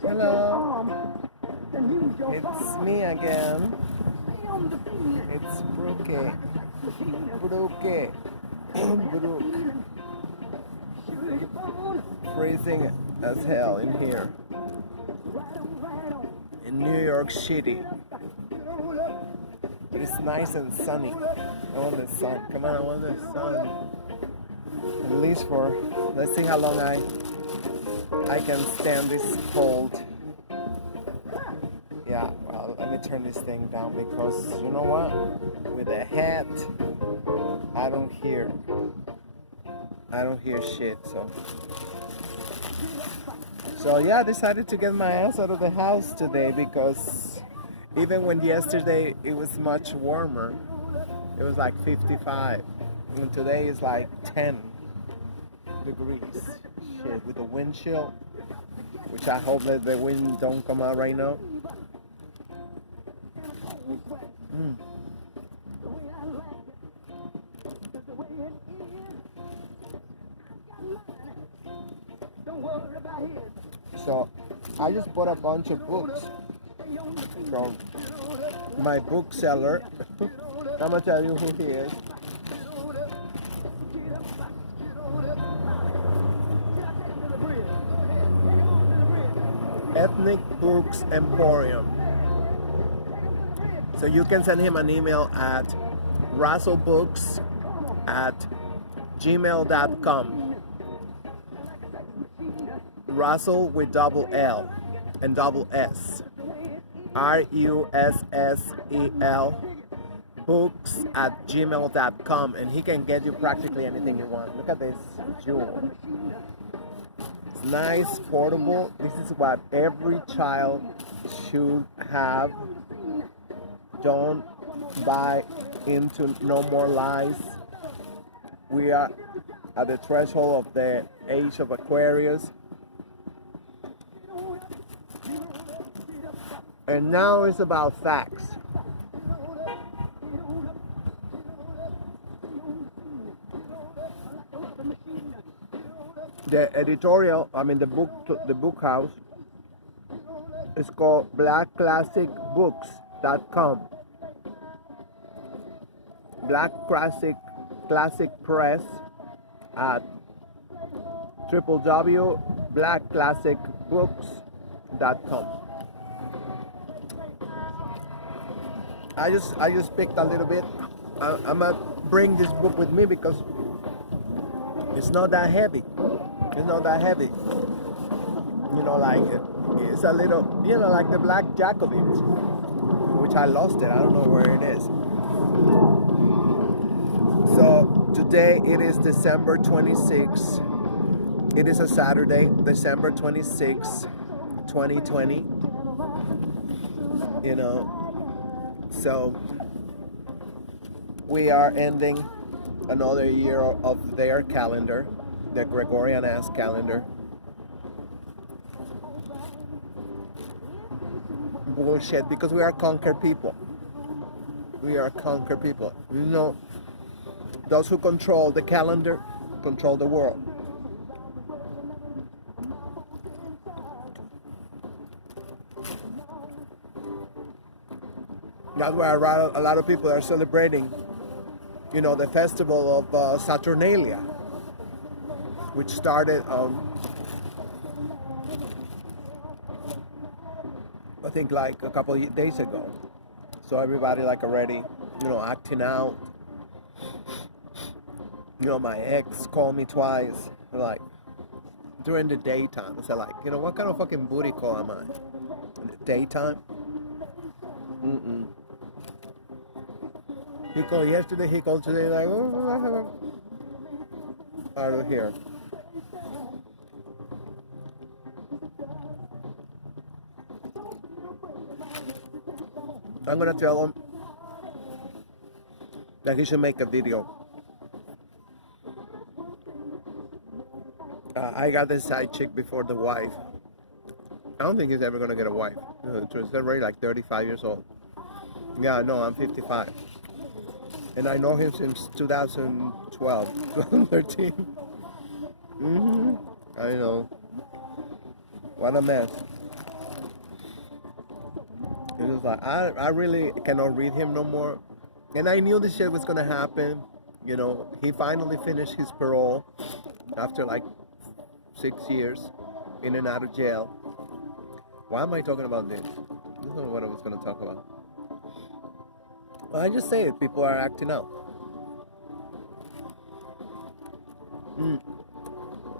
Hello. It's me again. It's Brooke. Brooke. Brooke. Freezing as hell in here. In New York City. But it's nice and sunny. I want the sun. Come on, I want the sun. At least for, let's see how long I can stand this cold. Yeah, well, let me turn this thing down because you know what? With a hat, I don't hear shit. So yeah, I decided to get my ass out of the house today because even when yesterday it was much warmer, it was like 55, and today is like 10 degrees. Shit, with the wind chill, which I hope that the wind don't come out right now. So I just bought a bunch of books from my bookseller. I'm gonna tell you who he is. Ethnic Books Emporium. So you can send him an email at russellbooks@gmail.com. Russell with double L and double S. RUSSEL books@gmail.com, and he can get you practically anything you want. Look at this jewel. It's nice, portable. This is what every child should have. Don't buy into no more lies. We are at the threshold of the age of Aquarius. And now it's about facts. The editorial, the book house is called blackclassicbooks.com. Black Classic Press at www.blackclassicbooks.com. I just picked a little bit. I'm gonna bring this book with me because it's not that heavy. It's not that heavy. You know, like it's a little, like the Black Jacobins, which I lost it. I don't know where it is. So today it is December 26th. It is a Saturday, December 26th, 2020. So we are ending another year of their calendar, the Gregorian ass calendar. Bullshit, because we are conquered people. We are conquered people. Those who control the calendar control the world. That's why a lot of people are celebrating, the festival of Saturnalia, which started, I think like a couple of days ago. So everybody like already, acting out. My ex called me twice, like, during the daytime. I said, like, what kind of fucking booty call am I? In the daytime? He called yesterday, he called today, like, out of here. I'm gonna tell him that he should make a video. I got this side chick before the wife. I don't think he's ever gonna get a wife. He's already like 35 years old. Yeah, no, I'm 55. And I know him since 2012, 2013. I know. What a mess. It was like, I really cannot read him no more. And I knew this shit was gonna happen. You know, he finally finished his parole after like 6 years in and out of jail. Why am I talking about this? This is not what I was gonna talk about. Well, I just say it, people are acting out.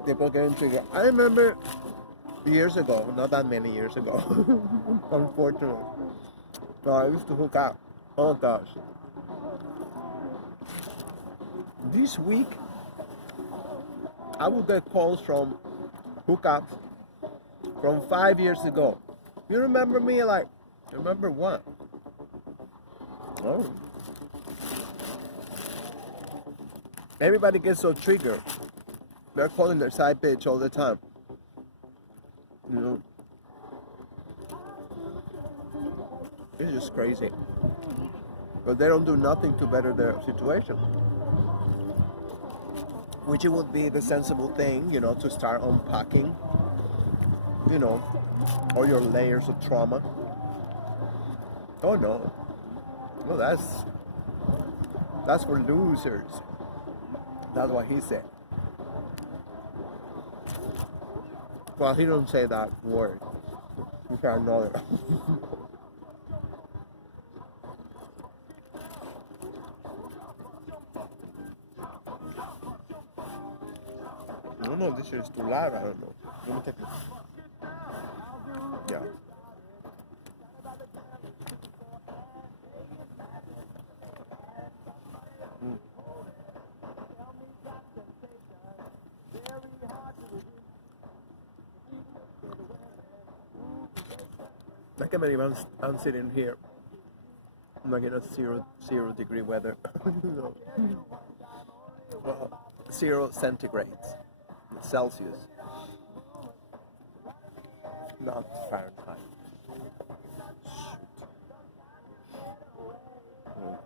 People getting triggered. I remember years ago, not that many years ago, unfortunately. So I used to hook up. Oh gosh. This week, I would get calls from hookups from 5 years ago. You remember me? Like, remember what? Oh. Everybody gets so triggered. They're calling their side bitch all the time. You know? It's just crazy. But they don't do nothing to better their situation. Which it would be the sensible thing, you know, to start unpacking, you know, all your layers of trauma. Oh no. Well, that's for losers. That's what he said. Well, he don't say that word. You can't know it. I don't know if this shit is too loud. I don't know. Let me take it. Yeah. I can't believe I'm sitting here. I'm like in a zero degree weather. No. Well, 0 centigrades. Celsius. Not Fahrenheit.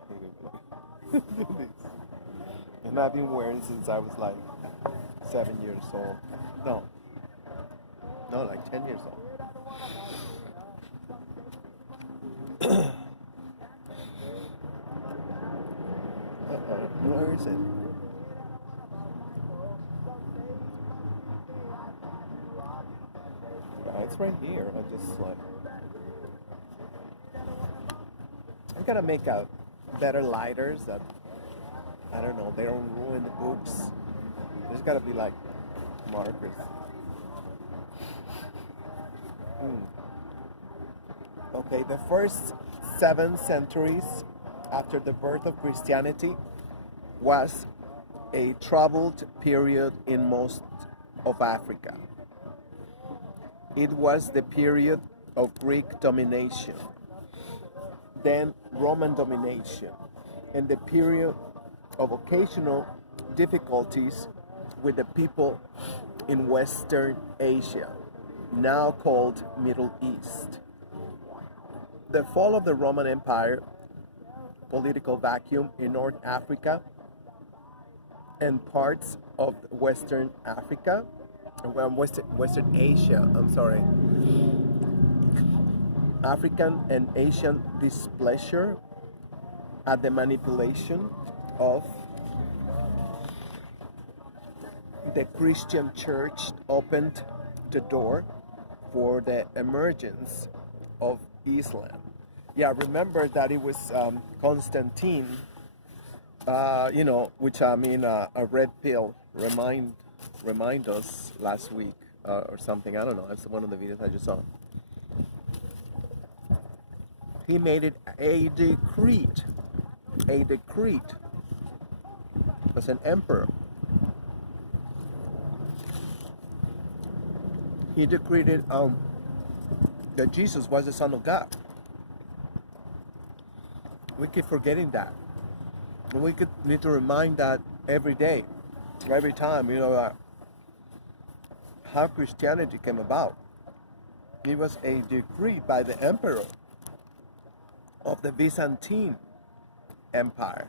Shoot. And I've been wearing since I was like 7 years old. No, like 10 years old. Where is it? It's right here. I just like, I gotta make a better lighters that, I don't know, they don't ruin the books. There's gotta be like markers. Okay, the first 7 centuries after the birth of Christianity was a troubled period in most of Africa. It was the period of Greek domination, then Roman domination, and the period of occasional difficulties with the people in Western Asia, now called Middle East. The fall of the Roman Empire, political vacuum in North Africa, and parts of Western Africa, Western Asia, I'm sorry. African and Asian displeasure at the manipulation of the Christian church opened the door for the emergence of Islam. Yeah, remember that it was Constantine, you know, which I mean a red pill remind us last week or something. I don't know. That's one of the videos I just saw. He made it a decree as an emperor. He decreed that Jesus was the Son of God. We keep forgetting that. And we need to remind that every day, every time, you know, how Christianity came about. It was a decree by the emperor of the Byzantine Empire.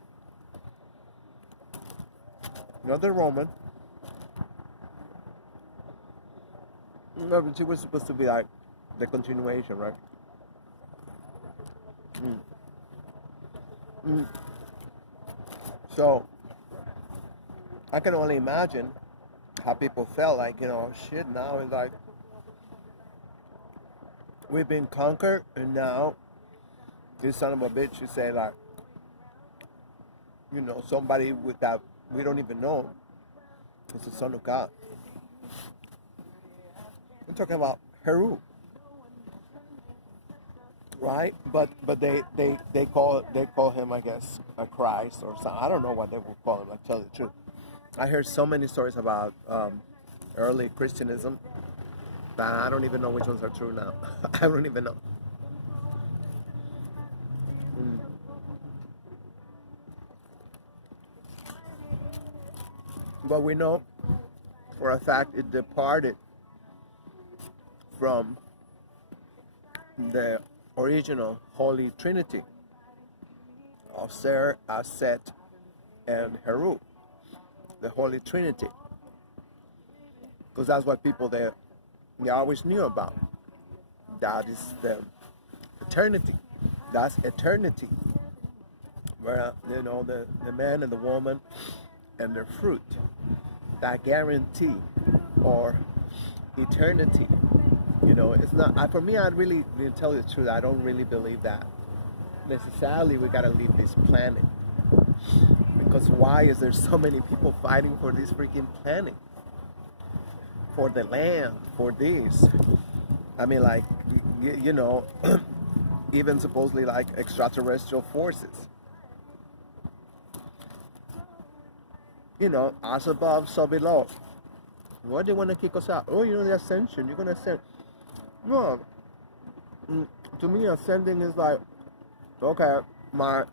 Not the Roman. No, but she was supposed to be like the continuation, right? Mm. Mm. So I can only imagine how people felt like, shit, now it's like we've been conquered, and now this son of a bitch you say like, somebody with that we don't even know is the son of God. We're talking about Heru, right? But they call him, I guess, a Christ or something. I don't know what they would call him. Like, tell you the truth, I heard so many stories about early Christianism that I don't even know which ones are true now. I don't even know. Mm. But we know for a fact it departed from the original Holy Trinity of Ser, Aset, and Heru, the Holy Trinity, because that's what people they always knew about. That is the eternity. That's eternity, where the man and the woman and their fruit, that guarantee or eternity. It's not for me. I really, to tell you the truth, I don't really believe that necessarily we gotta leave this planet. Because why is there so many people fighting for this freaking planet? For the land, for this. I mean, like, even supposedly like extraterrestrial forces. Us above, so below. Why do they want to kick us out? Oh, the ascension. You're gonna ascend. No. To me, ascending is like, okay, my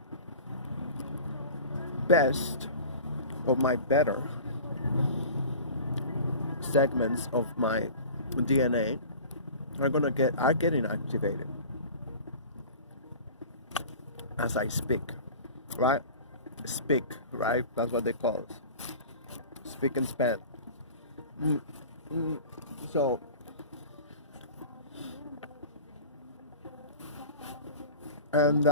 best of my better segments of my DNA are getting activated as I speak, right? Speak, right? That's what they call us. Speak and span. So, and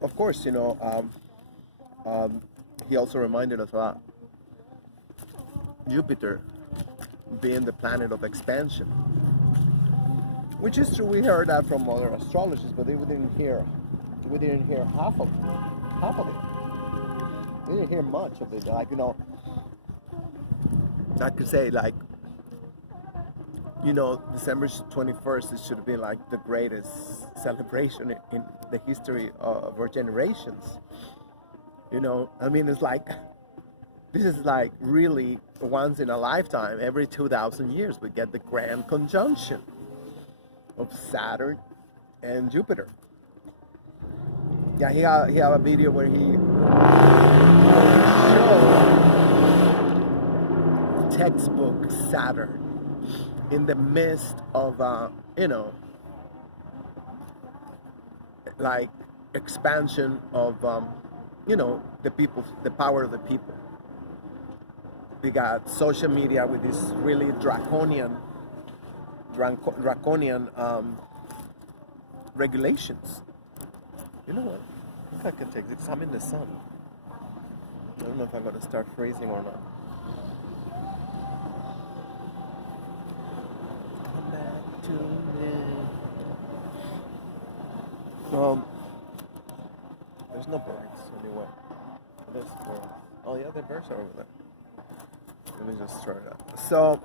of course, he also reminded us about Jupiter being the planet of expansion, which is true. We heard that from other astrologers, but we didn't hear half of it. We didn't hear much of it. Like, I could say, like, December 21st, it should have been like the greatest celebration in the history of our generations. I mean, it's like, this is like really once in a lifetime. Every 2,000 years we get the grand conjunction of Saturn and Jupiter. Yeah, he had a video where he showed textbook Saturn in the midst of like expansion of the power of the people. We got social media with this really draconian regulations. You know what? I think I can take this. I'm in the sun. I don't know if I'm going to start freezing or not. Come back to me. There's no birds anywhere. There's birds. Oh yeah, the birds are over there. Let me just turn it up. So,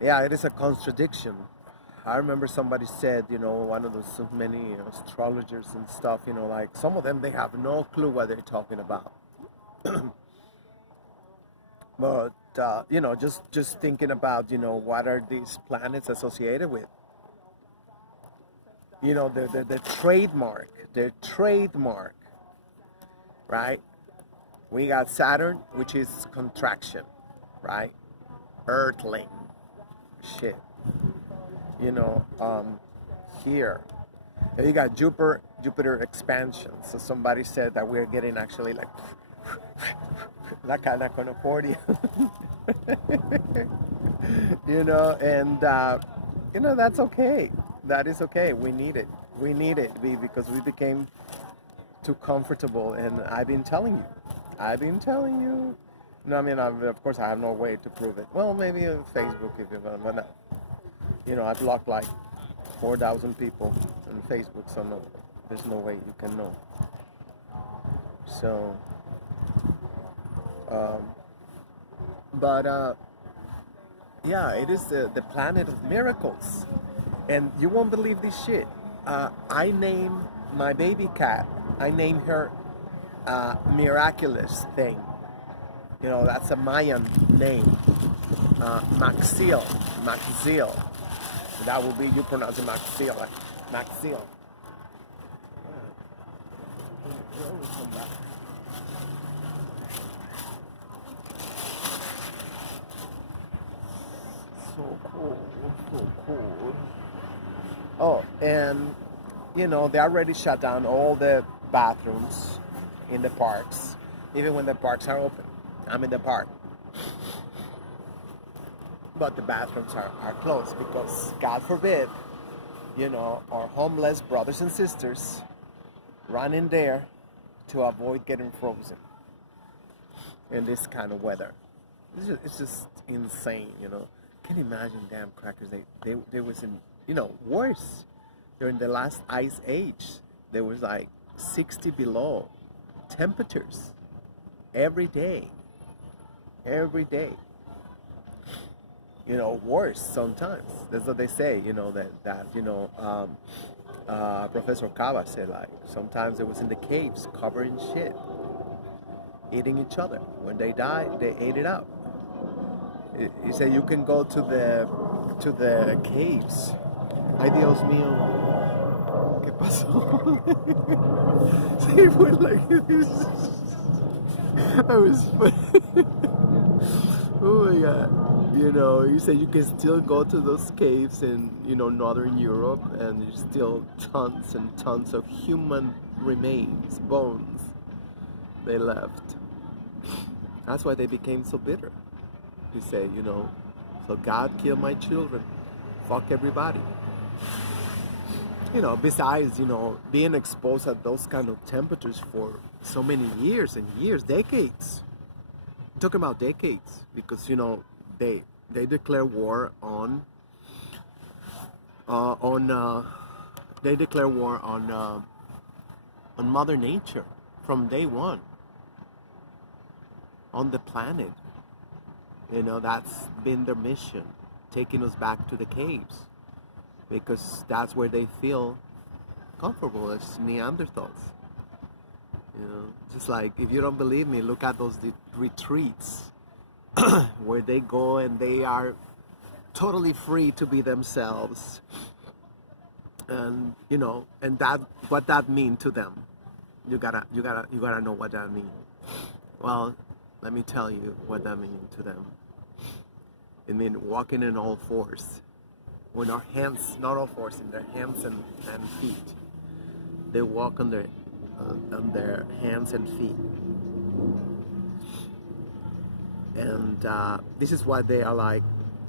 yeah, it is a contradiction. I remember somebody said, one of those many astrologers and stuff, like some of them, they have no clue what they're talking about. But, just thinking about, what are these planets associated with? The trademark, right? We got Saturn, which is contraction, right? Earthling, shit. Here. And you got Jupiter expansion. So somebody said that we're getting actually like like an accordion, and that's okay. That is okay. We need it. We need it because we became too comfortable. And I've been telling you. No, I mean, of course, I have no way to prove it. Well, maybe on Facebook if you want, but no. I blocked like 4,000 people on Facebook, so no, there's no way you can know. So, yeah, it is the planet of miracles, and you won't believe this shit. I named my baby cat. I named her Miraculous Thing. That's a Mayan name. Maxil. That will be, you pronounce it Maxil. Maxil. So cool. Oh, and they already shut down all the bathrooms in the parks, even when the parks are open. I'm in the park, but the bathrooms are closed because, God forbid, our homeless brothers and sisters run in there to avoid getting frozen in this kind of weather. It's just insane, Can you imagine, damn crackers? They was in, worse. During the last ice age, there was like 60 below temperatures every day. Worse sometimes. That's what they say, Professor Cava said, like, sometimes it was in the caves covered in shit, eating each other. When they died, they ate it up. He said you can go to the caves. Ay, Dios mío. ¿Qué pasó? Sí, fue like this. I was oh my God. He said you can still go to those caves in, Northern Europe, and there's still tons and tons of human remains, bones they left. That's why they became so bitter. He said, so God killed my children. Fuck everybody. Besides, being exposed at those kind of temperatures for so many years and years, decades. I'm talking about decades, because, they declare war on Mother Nature from day one on the planet. That's been their mission, taking us back to the caves, because that's where they feel comfortable as Neanderthals. Just like, if you don't believe me, look at those retreats where they go and they are totally free to be themselves, and and that, what that mean to them. You gotta know what that means. Well, let me tell you what that means to them. It means walking in all fours. When our hands, not all fours, in their hands and feet. They walk on their hands and feet. And this is why they are like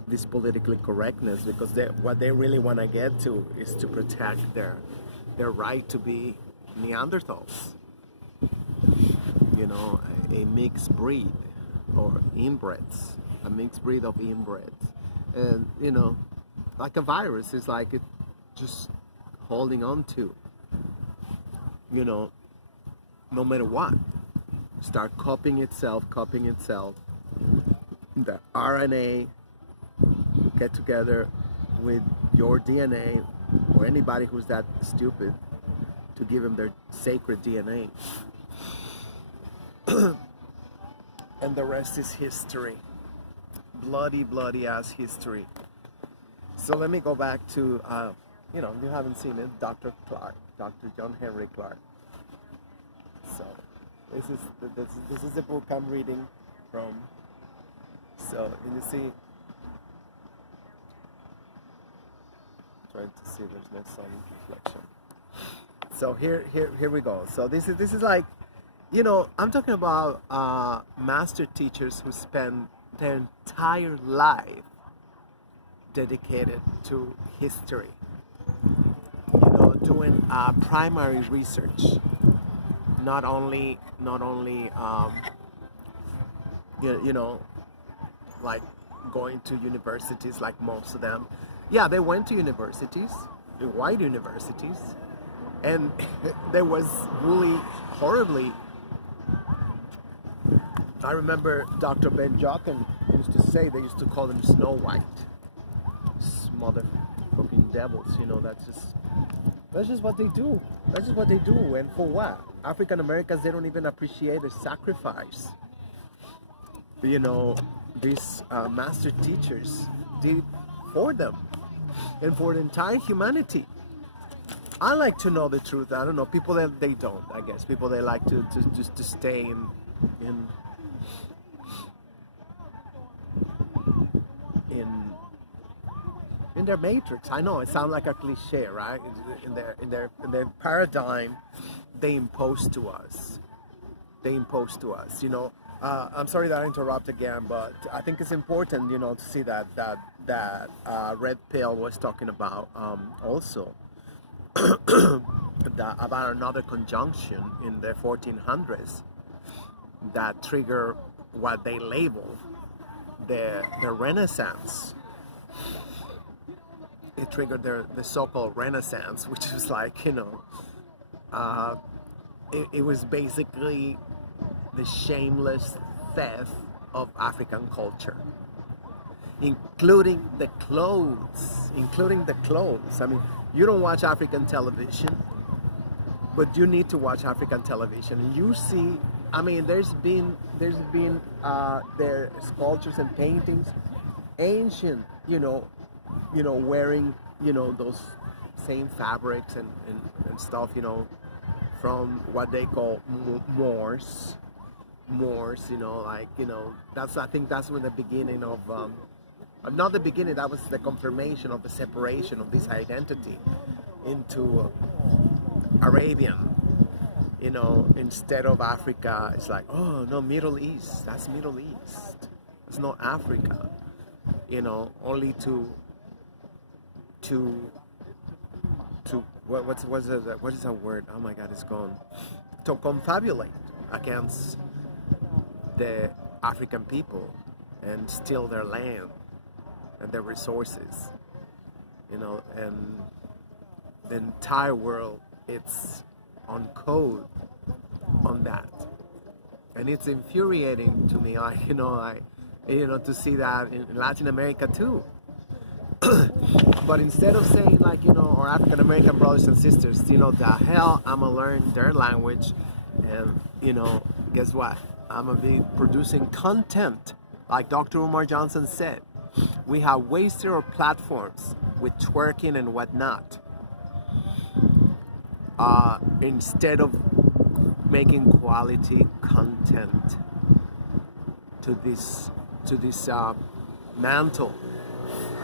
this politically correctness, because what they really want to get to is to protect their right to be Neanderthals. A mixed breed, or inbreds, a mixed breed of inbreds. And, like a virus, it's like it just holding on to, no matter what. Start copying itself. The RNA get together with your DNA, or anybody who's that stupid to give them their sacred DNA. And the rest is history. Bloody ass history. So let me go back to, you haven't seen it, Dr. Clark, Dr. John Henry Clark. So this is the book I'm reading from. So you see, trying to see there's no sun reflection. So here we go. So this is like, I'm talking about master teachers who spend their entire life dedicated to history, doing primary research, not only like going to universities like most of them. Yeah, they went to universities, the white universities, and there was really horribly. I remember Dr. Ben Jochen used to say they used to call them Snow White, motherfucking devils. That's just what they do. That's just what they do. And for what? African Americans, they don't even appreciate the sacrifice. These master teachers did for them and for the entire humanity. I like to know the truth. I don't know. People that they don't, I guess. People they like to just to stay in their matrix. I know it sounds like a cliche, right? In their paradigm, they impose to us. I'm sorry that I interrupt again, but I think it's important, to see that Red Pill was talking about also about another conjunction in the 1400s that trigger what they label the Renaissance. It triggered the so-called Renaissance, which is like, it was basically the shameless theft of African culture, including the clothes. I mean, you don't watch African television, but you need to watch African television. You see, I mean, there's been their sculptures and paintings, ancient, wearing, those same fabrics and stuff, from what they call Moors, I think that's when the beginning of, not the beginning, that was the confirmation of the separation of this identity into Arabian, instead of Africa. It's like, oh no, Middle East, that's Middle East, it's not Africa, only to what is that word? Oh my God, it's gone. To confabulate against the African people and steal their land and their resources, and the entire world, it's on code on that, and it's infuriating to me. To see that in Latin America too. But instead of saying our African American brothers and sisters, the hell, I'm gonna learn their language, and guess what? I'm gonna be producing content, like Dr. Umar Johnson said. We have wasted our platforms with twerking and whatnot, instead of making quality content to this mantle.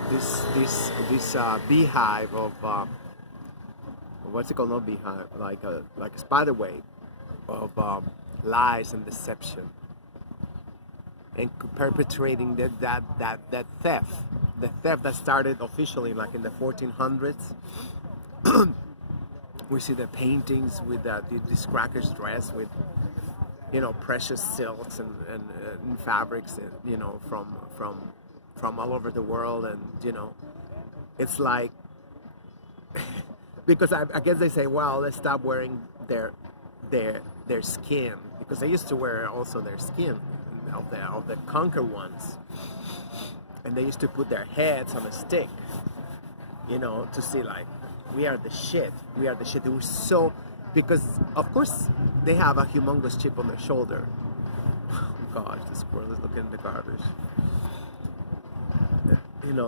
This beehive of what's it called? Not beehive, like a spider web of lies and deception, and perpetrating that theft, the theft that started officially like in the 1400s. We see the paintings with these crackers dressed with precious silks and fabrics, from all over the world, and it's like because I guess they say, well, let's stop wearing their skin, because they used to wear also their skin of the conquered ones, and they used to put their heads on a stick, to see like we are the shit. It was so, because of course they have a humongous chip on their shoulder. Oh gosh, the squirrel is looking in the garbage.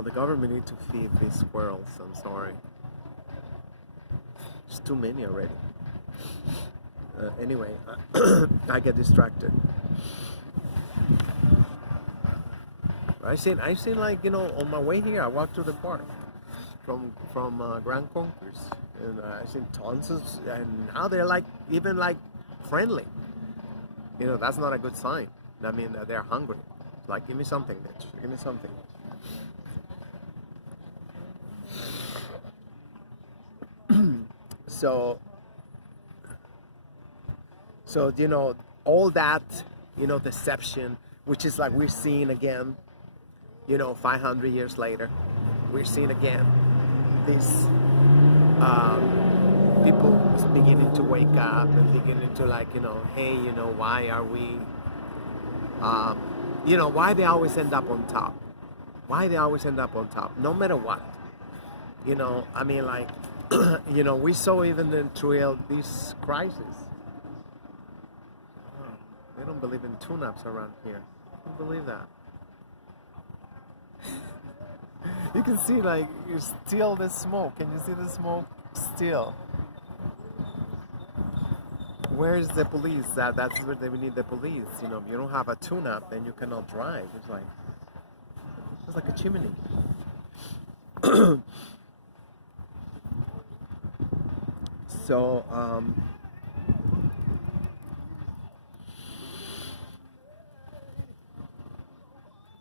The government need to feed these squirrels. I'm sorry. There's too many already. Anyway, I get distracted. I've seen like on my way here, I walked through the park from Grand Concourse, And I've seen tons of, and now they're like even like friendly. You know, that's not a good sign. I mean, they're hungry. Like, give me something, bitch. Give me something. So, you know, all that, you know, deception, which is like we're seeing again, you know, 500 years later, we're seeing again this people beginning to wake up and beginning to like, you know, hey, you know, why are we, you know, why they always end up on top? Why they always end up on top, no matter what? You know, I mean, like, you know, we saw even through this crisis. Oh, they don't believe in tune-ups around here. I can't believe that. You can see, like, you still the smoke. Can you see the smoke still? Where's the police? That's where we need the police. You know, if you don't have a tune-up, then you cannot drive. It's like a chimney. So,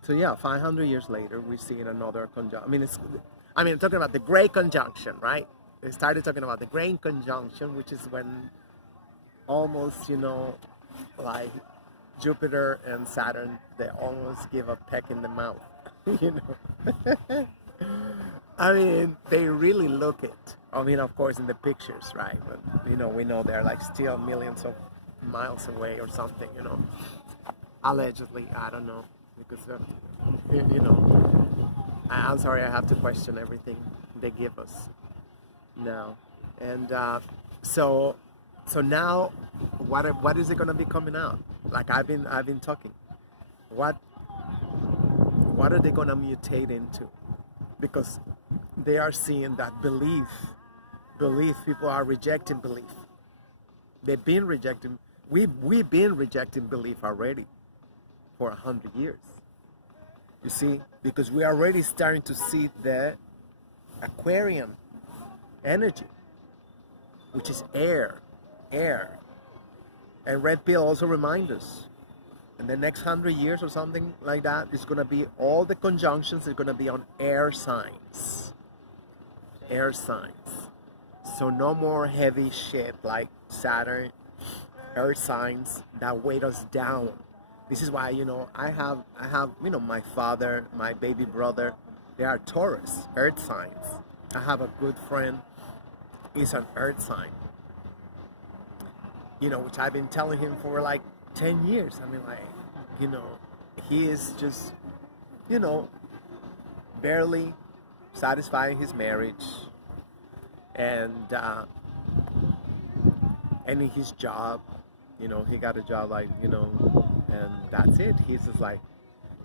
so yeah, 500 years later, we're seeing another conjunction. Talking about the Great Conjunction, right? We started talking about the Great Conjunction, which is when almost, you know, like Jupiter and Saturn, they almost give a peck in the mouth, you know. I mean, they really look it. I mean, of course, in the pictures, right? But, you know, we know they're like still millions of miles away or something, you know. Allegedly, I don't know. Because, you know, I'm sorry, I have to question everything they give us now. And so now, what is it going to be coming out? Like I've been talking. What are they going to mutate into? Because they are seeing that belief, people are rejecting belief. They've been rejecting, we've been rejecting belief already for 100 years. You see, because we are already starting to see the Aquarian energy, which is air. And red pill also reminds us, in the next 100 years or something like that, it's going to be, all the conjunctions are going to be on air signs. Air signs. So no more heavy shit like Saturn, earth signs that weight us down. This is why, you know, I have, you know, my father, my baby brother, they are Taurus, earth signs. I have a good friend, he's an earth sign. You know, which I've been telling him for like 10 years. I mean, like, you know, he is just, you know, barely satisfying his marriage and in his job, you know, he got a job, like, you know, and that's it. He's just like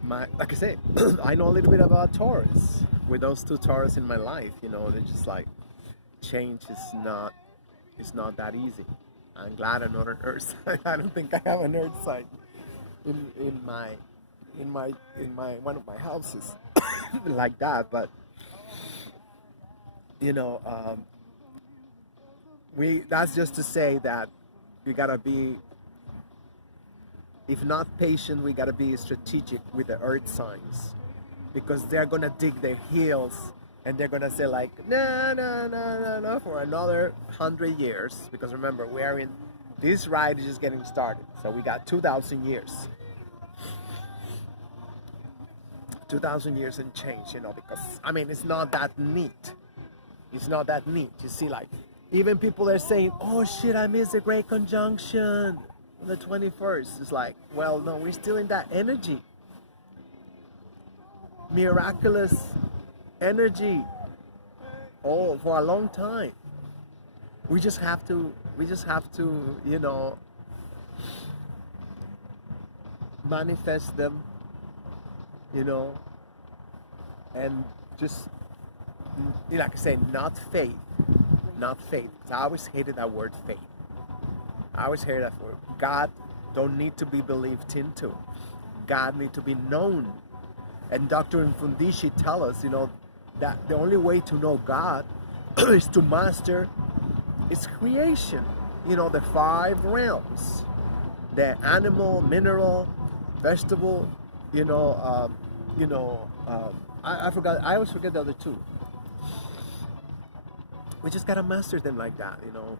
I said, I know a little bit about Taurus. With those two Taurus in my life, you know, they're just like, change is not that easy. I'm glad I'm not an earth sign. I don't think I have an earth sign in my one of my houses like that. But you know, that's just to say that we gotta be, if not patient, we gotta be strategic with the earth signs, because they're gonna dig their heels and they're gonna say like, no, for another 100 years. Because remember, we are in, this ride is just getting started. So we got 2,000 years. 2,000 years and change, you know, because, I mean, it's not that neat. It's not that neat. You see, like, even people are saying, oh shit, I missed the Great Conjunction on the 21st. It's like, well, no, we're still in that energy. Miraculous energy. Oh, for a long time. We just have to, you know, manifest them, you know, and just, like I say, not faith. Because I always hated that word faith. I always hated that word. God don't need to be believed into. God need to be known. And Dr. Infundishi tell us, you know, that the only way to know God is to master It's creation. You know, the five realms: the animal, mineral, vegetable. You know, I forgot. I always forget the other two. We just gotta master them like that. You know,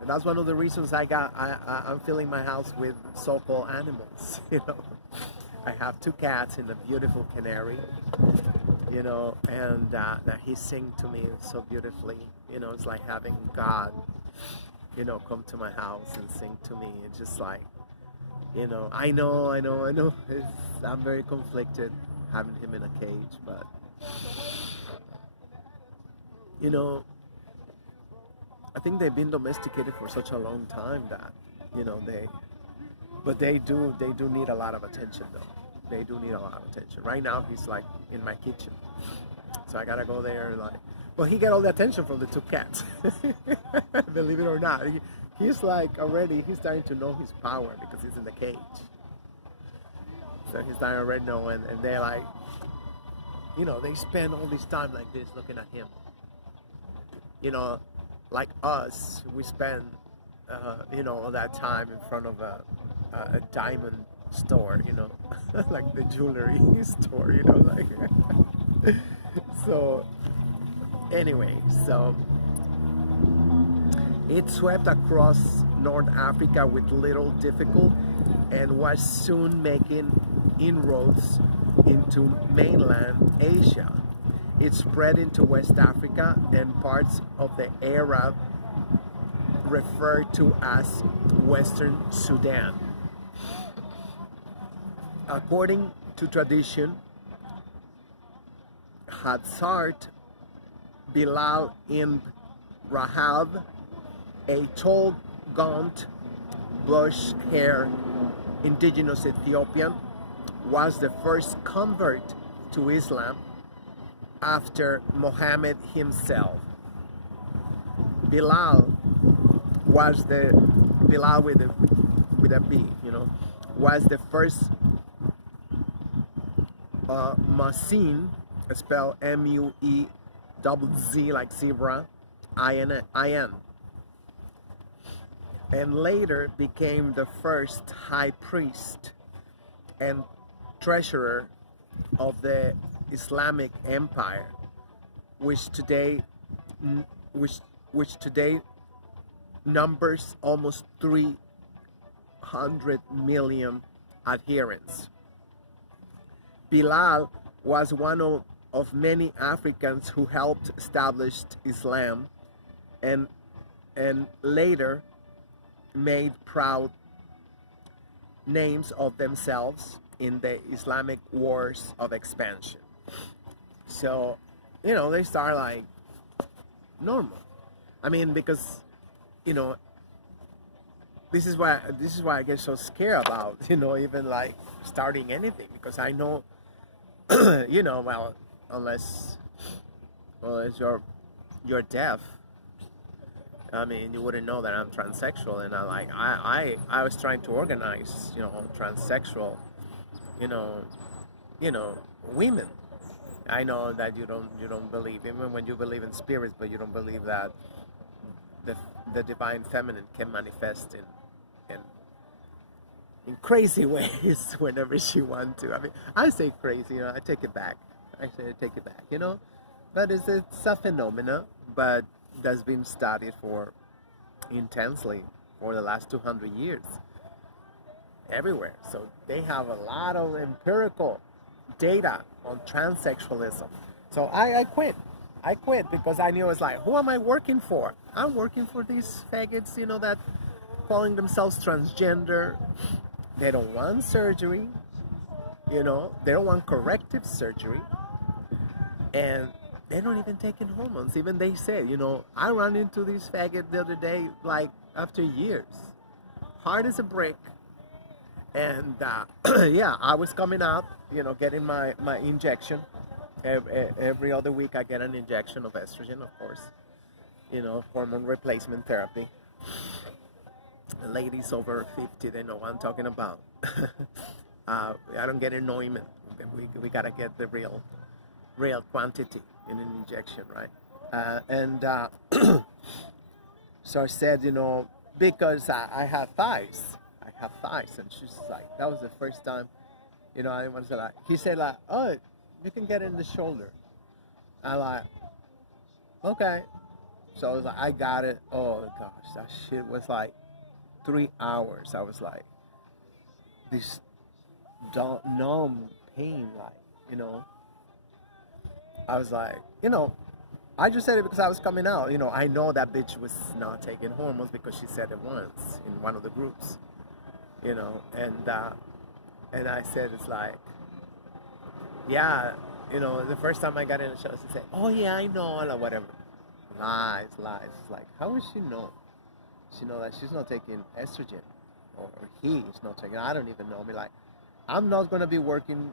and that's one of the reasons I'm filling my house with so-called animals. You know, I have two cats and a beautiful canary. You know, and that he sings to me so beautifully. You know, it's like having God, you know, come to my house and sing to me. It's just like, you know, I know. I'm very conflicted having him in a cage, but you know, I think they've been domesticated for such a long time that, you know, they do need a lot of attention though. They do need a lot of attention. Right now he's like in my kitchen, so I gotta go there and like. Well, he get all the attention from the two cats. Believe it or not, he's like already. He's starting to know his power because he's in the cage. So he's starting already know, and they're like, you know, they spend all this time like this looking at him. You know, like us, we spend, you know, all that time in front of a diamond store, you know, like the jewelry store, you know, like. So anyway, so it swept across North Africa with little difficulty and was soon making inroads into mainland Asia. It spread into West Africa and parts of the area referred to as Western Sudan. According to tradition, Hazrat Bilal ibn Rahab, a tall, gaunt, bush-haired indigenous Ethiopian, was the first convert to Islam after Muhammad himself. Bilal with a B, you know, was the first Muezzin, spelled M-U-E-Z-Z like zebra, I-N, and later became the first high priest and treasurer of the Islamic Empire, which today numbers almost 300 million adherents. Bilal was one of many Africans who helped establish Islam and later made proud names of themselves in the Islamic wars of expansion. So, you know, they start like normal. I mean, because, you know, this is why I get so scared about, you know, even like starting anything, because I know, you know, well, unless you're deaf, I mean, you wouldn't know that I'm transsexual, and I was trying to organize, you know, transsexual, you know, women. I know that you don't believe, even when you believe in spirits, but you don't believe that the divine feminine can manifest in crazy ways whenever she wants to. I mean, I say crazy, you know, I take it back. You know, but it's a phenomena, but that's been studied for intensely for the last 200 years everywhere. So they have a lot of empirical data on transsexualism. So I quit because I knew, it's like, who am I working for? I'm working for these faggots, you know, that calling themselves transgender. They don't want surgery, you know, they don't want corrective surgery, and they don't even take in hormones. Even they said, you know, I ran into this faggot the other day, like after years, hard as a brick, and yeah, I was coming out, you know, getting my injection. Every other week I get an injection of estrogen, of course, you know, hormone replacement therapy. The ladies over 50, they know what I'm talking about. I don't get anointment. We gotta get the real quantity in an injection, right? So I said, because I have thighs. I have thighs. And she's like, that was the first time, I didn't want to say like, he said like, oh, you can get it in the shoulder. I like, okay. So I was like, I got it. Oh gosh, that shit was like 3 hours. I was like, this numb pain, like, I was like, I just said it because I was coming out. I know that bitch was not taking hormones because she said it once in one of the groups, and I said, it's like, yeah, the first time I got in the show, she said, oh yeah, I know, or whatever. Lies. It's like, how would she know? She know that she's not taking estrogen, or he is not taking. I don't even know. I mean, like, I'm not gonna be working,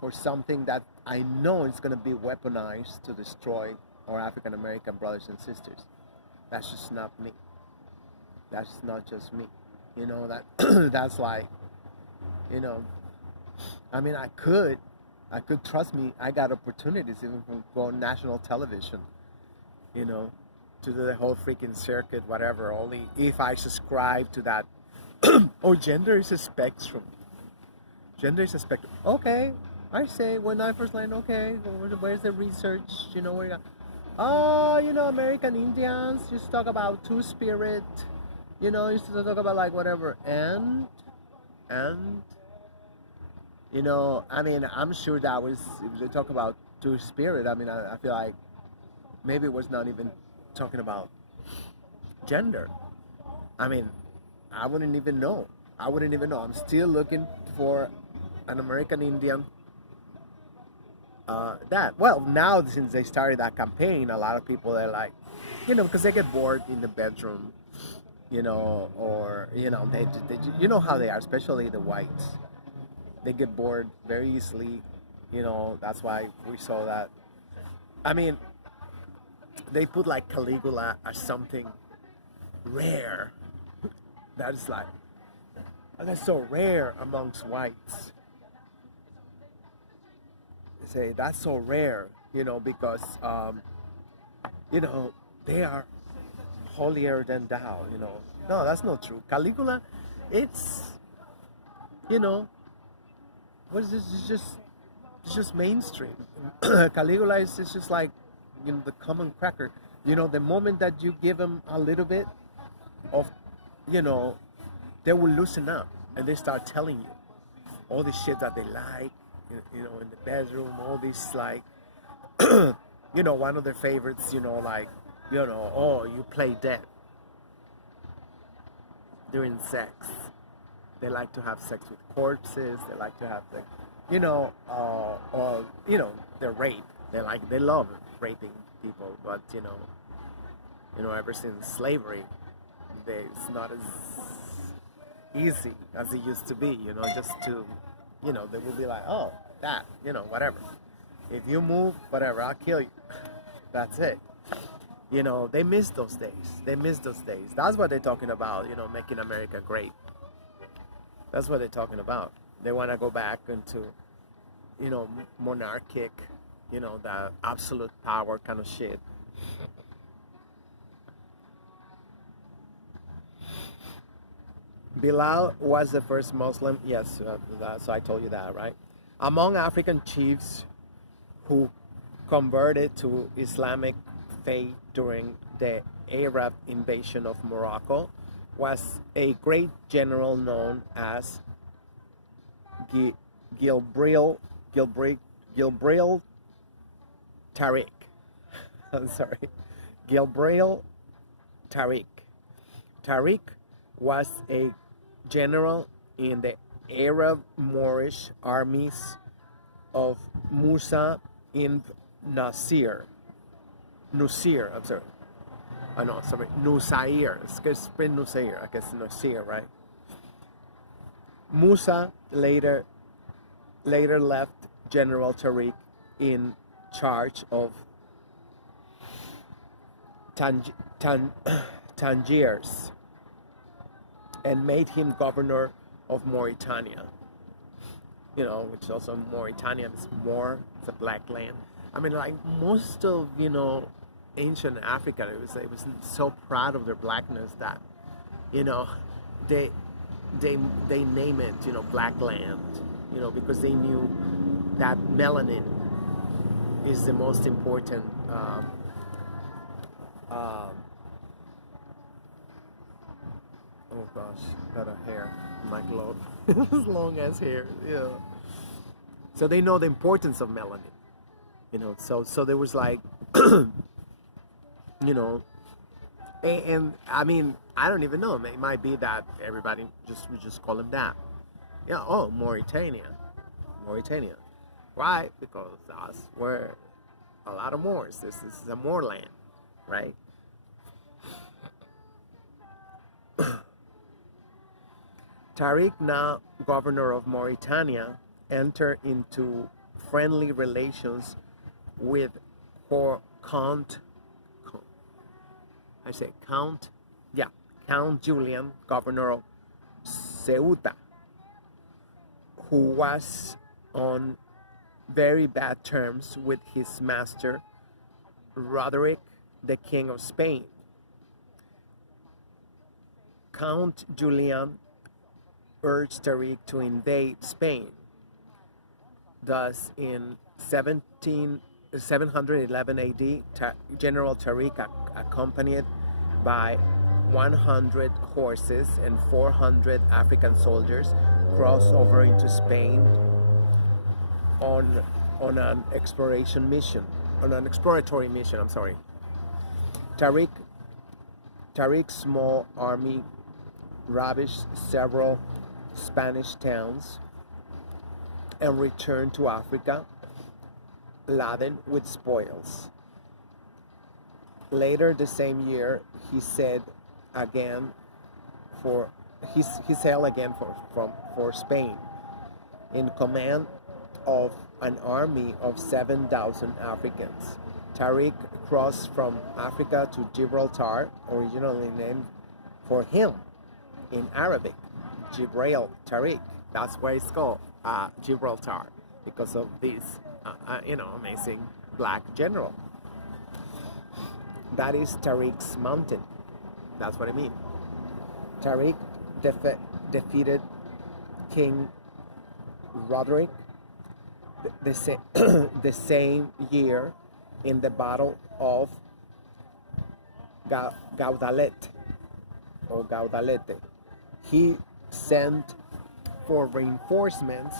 for something that I know is gonna be weaponized to destroy our African American brothers and sisters. That's just not me. That's not just me. That that's like, I mean, I could trust me. I got opportunities even from go on national television, to do the whole freaking circuit, whatever. Only if I subscribe to that. Oh, gender is a spectrum. Gender is a spectrum. Okay, I say when I first learned. Okay, where's the research? Where you got? Oh, American Indians used to talk about two spirit. Used to talk about like whatever. And. I mean, I'm sure that was, if they talk about two spirit, I mean, I feel like maybe it was not even talking about gender. I mean, I wouldn't even know. I'm still looking for an American Indian. Well, now since they started that campaign, a lot of people are like, because they get bored in the bedroom, or they you know how they are, especially the whites. They get bored very easily, that's why we saw that. I mean, they put like Caligula as something rare. That's like, that's so rare amongst whites. They say that's so rare, because, they are holier than thou, No, that's not true. Caligula, it's, what is this? It's just mainstream. Caligula is just like, the common cracker. The moment that you give them a little bit of, they will loosen up and they start telling you all the shit that they like, in the bedroom, all this like, one of their favorites, like, oh, you play dead during sex. They like to have sex with corpses. They like to have the, they're rape. They love raping people, but ever since slavery, it's not as easy as it used to be. Just to, they will be like, oh, that, whatever. If you move, whatever, I'll kill you. That's it. They miss those days. That's what they're talking about. Making America great. That's what they're talking about. They want to go back into, monarchic, the absolute power kind of shit. Bilal was the first Muslim. Yes, so I told you that, right? Among African chiefs who converted to Islamic faith during the Arab invasion of Morocco was a great general known as Gilbril Tariq. I'm sorry, Gilbril Tariq. Tariq was a general in the Arab Moorish armies of Musa ibn Nusayr. I'm sorry. Oh no, sorry, Nusayr. It's been Nusayr. I guess Nusayr, right? Musa later left General Tariq in charge of Tangiers and made him governor of Mauritania. Which also Mauritania is more, it's a black land. I mean, like most of, ancient Africa, it was so proud of their blackness that, you know, they they name it, you know, black land, you know, because they knew that melanin is the most important um, oh gosh, got a hair, my glove, as long as hair, yeah. So they know the importance of melanin, you know. So there was like, you know, and I mean, I don't even know. It might be that everybody we just call them that. Yeah. Oh, Mauritania. Why? Because that's where a lot of Moors. This is a Moor land, right? Tariq, now governor of Mauritania, entered into friendly relations with Count, I say Count, yeah, Count Julian, governor of Ceuta, who was on very bad terms with his master, Roderick, the King of Spain. Count Julian urged Tariq to invade Spain. Thus, in 711 AD, General Tariq, accompanied by 100 horses and 400 African soldiers, crossed over into Spain on an exploratory mission. I'm sorry. Tariq's small army ravaged several Spanish towns and returned to Africa laden with spoils. Later the same year, he sailed again for Spain in command of an army of 7,000 Africans. Tariq crossed from Africa to Gibraltar, originally named for him in Arabic, Jibril Tariq. That's why it's called Gibraltar, because of this, you know, amazing black general. That is Tariq's mountain. That's what I mean. Tariq defeated King Roderick the same year in the Battle of Guadalete. He sent for reinforcements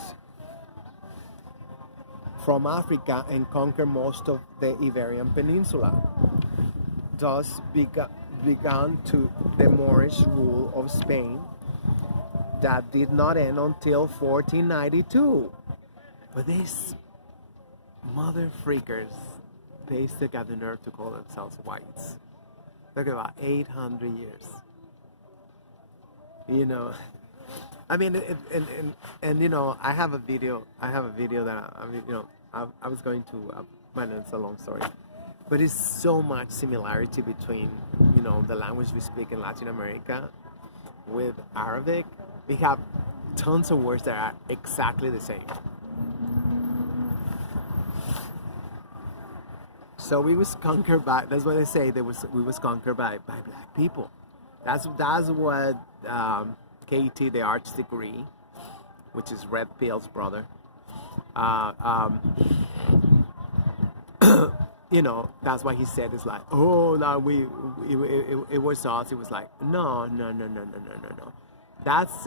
from Africa and conquered most of the Iberian Peninsula. Thus began to the Moorish rule of Spain that did not end until 1492. But these mother freakers, they still got the nerve to call themselves whites. Talking about 800 years. You know, I mean, and you know, I have a video that I mean, you know, I was going to, well, it's a long story, but it's so much similarity between, you know, the language we speak in Latin America with Arabic. We have tons of words that are exactly the same. So we was conquered by, that's what they say, we was conquered by black people. That's what KT, the arts degree, which is Red Pill's brother, you know, that's why he said, it's like, oh, no, it was us. It was like, no. That's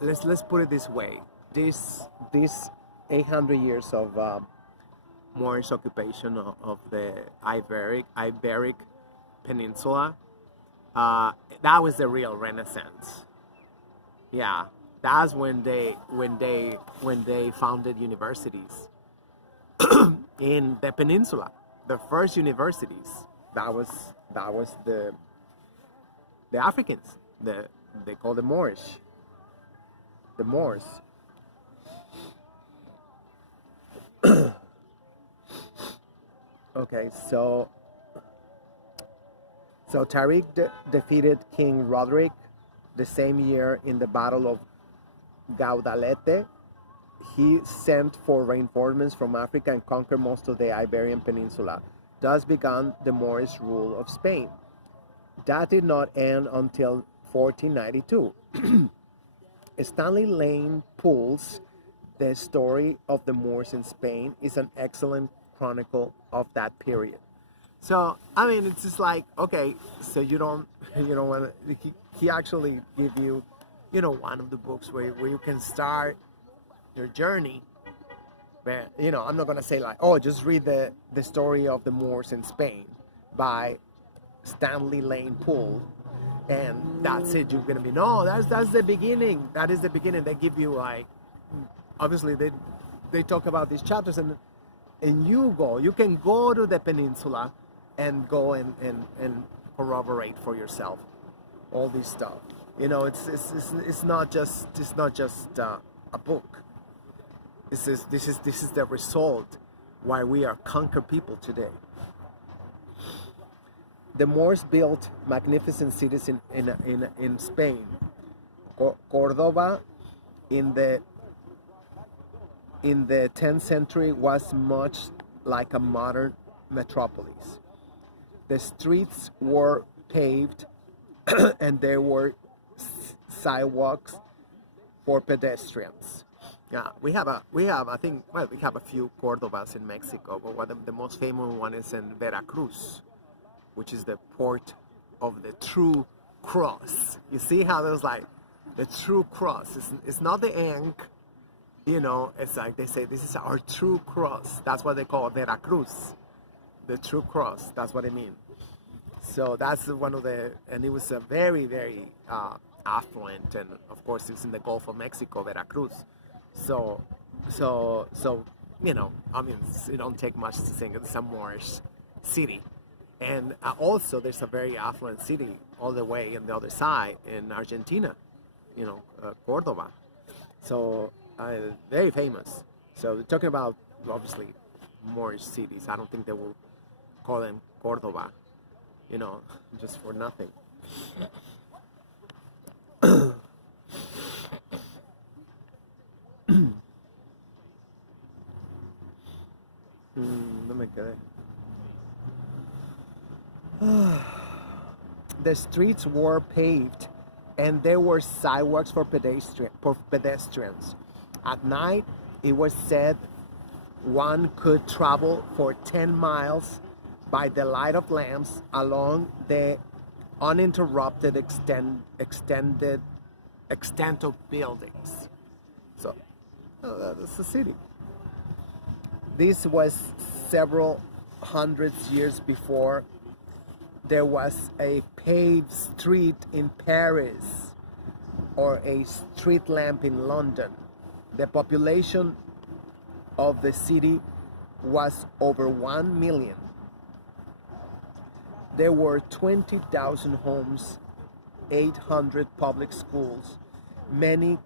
let's put it this way. This 800 years of Moorish occupation of the Iberic Peninsula, that was the real Renaissance. Yeah, that's when they founded universities in the peninsula. The first universities, that was the Africans. They call the Moorish. The Moors. Okay, so Tariq defeated King Roderick the same year in the Battle of Guadalete. He sent for reinforcements from Africa and conquered most of the Iberian Peninsula. Thus began the Moorish rule of Spain. That did not end until 1492. Stanley Lane Poole's The Story of the Moors in Spain is an excellent chronicle of that period. So I mean, it's just like, okay, so you don't want to. He actually give you, one of the books where you can start your journey. But I'm not gonna say like, oh, just read the Story of the Moors in Spain by Stanley Lane Poole, and that's it. You're gonna be, no, that's the beginning. That is the beginning. They give you like, obviously they talk about these chapters, and you can go to the peninsula and go and corroborate for yourself all this stuff. It's not just a book. This is the result why we are conquered people today. The Moors built magnificent cities in Spain. Cordoba in the 10th century was much like a modern metropolis. The streets were paved and there were sidewalks for pedestrians. Yeah, we have a few Cordobas in Mexico, but one of the most famous one is in Veracruz, which is the port of the true cross. You see how there's like the true cross. It's not the ink, it's like they say, this is our true cross. That's what they call Veracruz, the true cross. That's what I mean. So that's one of and it was a very, very affluent, and of course it's in the Gulf of Mexico, Veracruz. So I mean, it don't take much to think it's a Moorish city. And also there's a very affluent city all the way on the other side in Argentina, Cordoba. So very famous. So we're talking about, obviously, Moorish cities. I don't think they will call them Cordoba, just for nothing. No me quedé. The streets were paved and there were sidewalks for pedestrians. At night, it was said one could travel for 10 miles by the light of lamps along the uninterrupted extent of buildings. So, that's a city. This was several hundreds years before there was a paved street in Paris or a street lamp in London. The population of the city was over 1 million. There were 20,000 homes, 800 public schools, many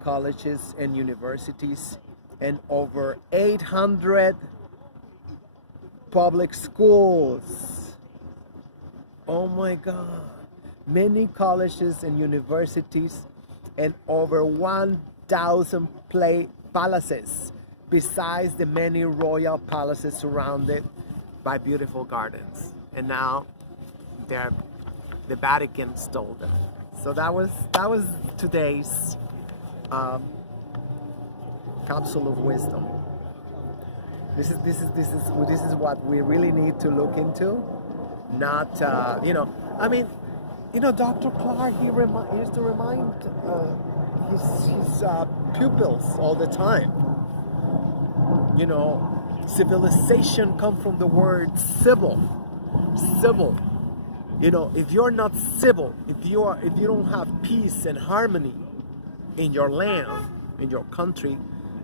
colleges and universities, and over 800 public schools. Oh my God. Many colleges and universities and over 1,000 palaces, besides the many royal palaces surrounded by beautiful gardens. And now the Vatican stole them. So that was today's capsule of wisdom. This is what we really need to look into. Not Dr. Clark, he used to remind his pupils all the time. Civilization comes from the word civil. Civil. If you're not civil, if you don't have peace and harmony in your land, in your country,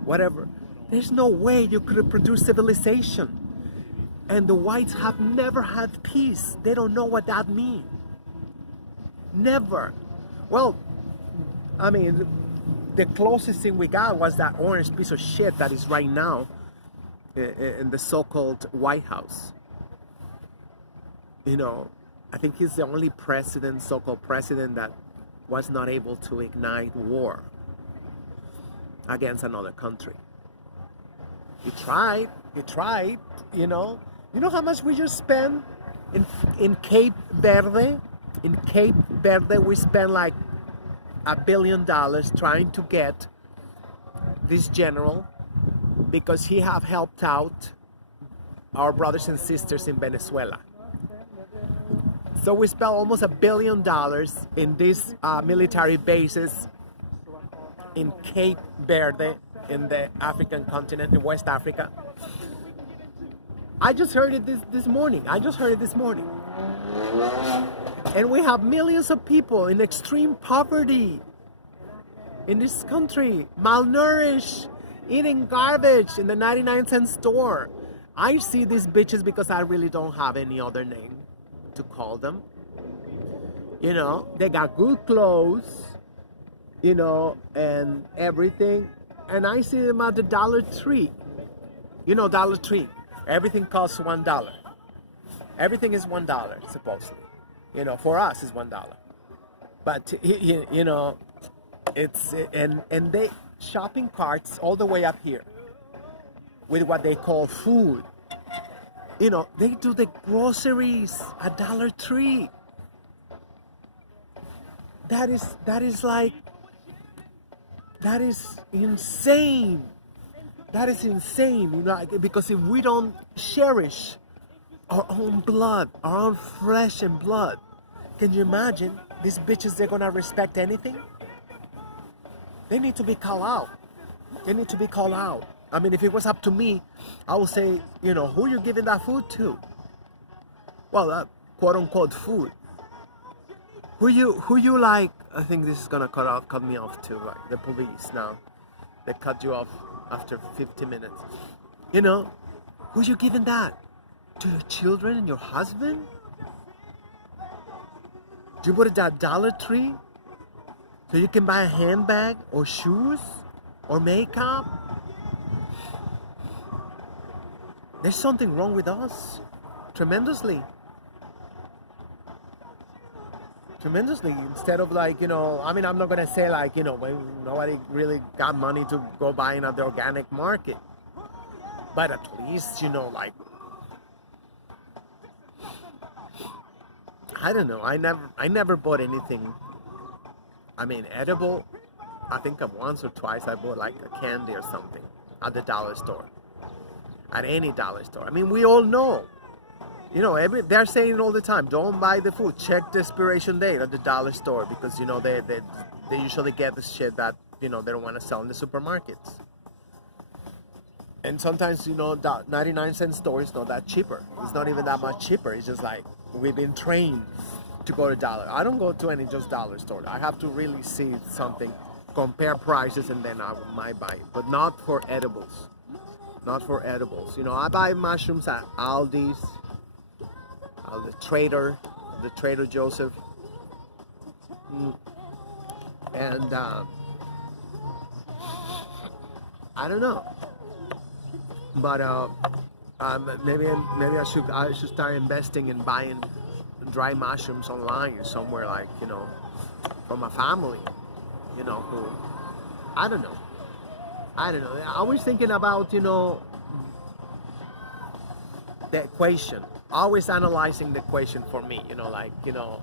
whatever, there's no way you could produce civilization. And the whites have never had peace. They don't know what that means. Never. Well, I mean, the closest thing we got was that orange piece of shit that is right now in the so-called White House. I think he's the only president, so-called president, that was not able to ignite war against another country. He tried, You know how much we just spent in Cape Verde? In Cape Verde, we spent like $1 billion trying to get this general because he have helped out our brothers and sisters in Venezuela. So we spent almost $1 billion in these military bases in Cape Verde in the African continent, in West Africa. I just heard it this morning. And we have millions of people in extreme poverty in this country, malnourished, eating garbage in the 99-cent store. I see these bitches because I really don't have any other name to call them. You know, they got good clothes, you know, and everything. And I see them at the Dollar Tree. You know, Dollar Tree. Everything costs $1. Everything is $1, supposedly. You know, for us it's $1. But, you know, it's, and they shopping carts all the way up here with what they call food. You know, they do the groceries at Dollar Tree. That is insane. That is insane, you know, because if we don't cherish our own blood, our own flesh and blood, can you imagine these bitches, they're gonna respect anything? They need to be called out. They need to be called out. I mean, if it was up to me, I would say, you know, who you giving that food to? Well, quote unquote food. Who you like? I think this is gonna cut me off too, like the police now. They cut you off after 50 minutes. You know, who you giving that? To your children and your husband? Do you put it at Dollar Tree so you can buy a handbag or shoes or makeup? There's something wrong with us, tremendously. Instead of like, you know, I mean, I'm not gonna say like, you know, when nobody really got money to go buying at the organic market, but at least, you know, like, I don't know, I never bought anything, I mean, edible. I think of once or twice I bought like a candy or something at the dollar store, at any dollar store. I mean, we all know. You know, they're saying all the time, don't buy the food. Check the expiration date at the dollar store because, you know, they usually get the shit that, you know, they don't want to sell in the supermarkets. And sometimes, you know, the 99-cent store is not that cheaper. It's not even that much cheaper. It's just like we've been trained to go to dollar. I don't go to any just dollar store. I have to really see something, compare prices, and then I might buy it. But not for edibles. Not for edibles. You know, I buy mushrooms at Aldi's. The Trader Joseph, and I don't know, but maybe I should start investing in buying dry mushrooms online somewhere, like, you know, from a family, you know, who I don't know. I was thinking about, you know, the equation. Always analyzing the equation for me, you know, like, you know,